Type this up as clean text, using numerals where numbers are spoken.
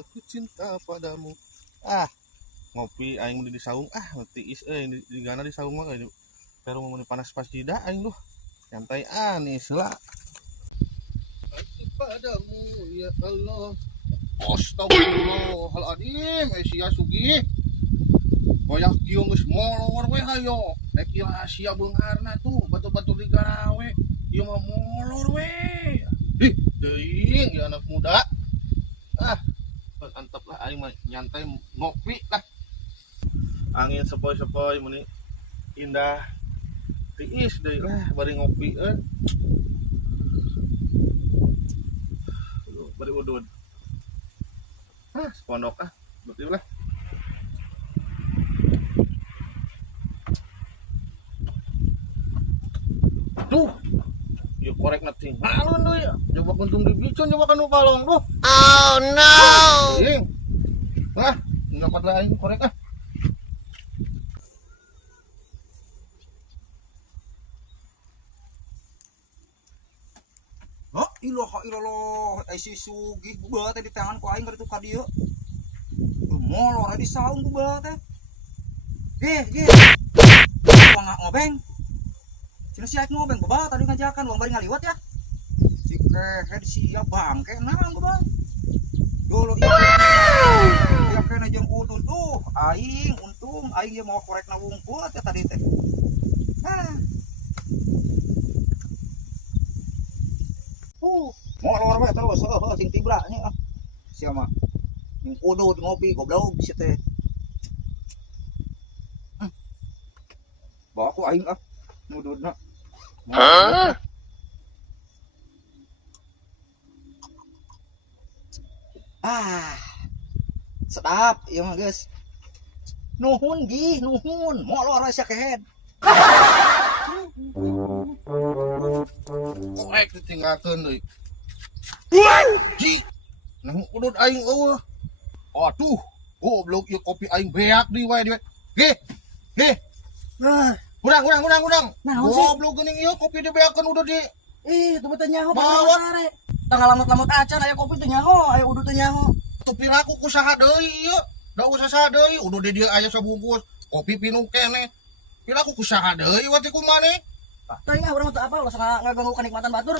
Aku cinta padamu. Ah, ngopi aing di saung tiis di gana di saung mah pero mau panas pas jida aing duh. Santai anis lah. Aku padamu ya Allah. Astagfirullahaladzim, Sia Sugi. Boyak kieu geus molor we hayo. Eki rahasia beungarna tuh, batu-batu di garawe. Ieu mah molor we. Ih, teuing ya anak muda. Antep lah aing mah nyantai ngopi lah. Angin sepoi-sepoi meni indah. Tiis deui lah bari ngopi bari udud. Sepondok betul lah. Tuh, yuk korek nanti malun tuh ya. Coba kuntung dibicun, coba kan palong tuh. Oh no. Ing, dapat lain korek Ilaha illallah, si Sugih bubat di tangan ku aing itu ka dieu. Molor di saung bubat teh. Ge. Ngobeng. Cina si aing ngobeng bubat tadi ngajakan uang bari ngaliwat ya. Si kehed sia bangke naon bubat. Dulu ieu kena jeung udun tuh aing untung aing ge mau korek na wungkul teh tadi teh. Molor we terus sing tibranya sia mah yang udud ngopi goblok bisa teh bawa aku aing ngududna sedap ieu mah geus nuhun molor we sia kehed korek ditinggalkeun deui. Ji, nah udud aing eueuh. Aduh, goblok ieu kopi aing beak di wae di. Ge. Urang. Goblok geuning ieu kopi dibeakeun udud di. teu teh nyaho bawa sare. Tanggal lamot-lamot acan aya kopi teh nyaho, aya udud teh nyaho. Tu piraku kusaha deui ieu. Da usah saha deui, udud di dieu aya sabungkus. Kopi pinuh keneh. Piraku kusaha deui wati kumaneh. Teuing urang teh apa ulah ngaganggu kenikmatan batur.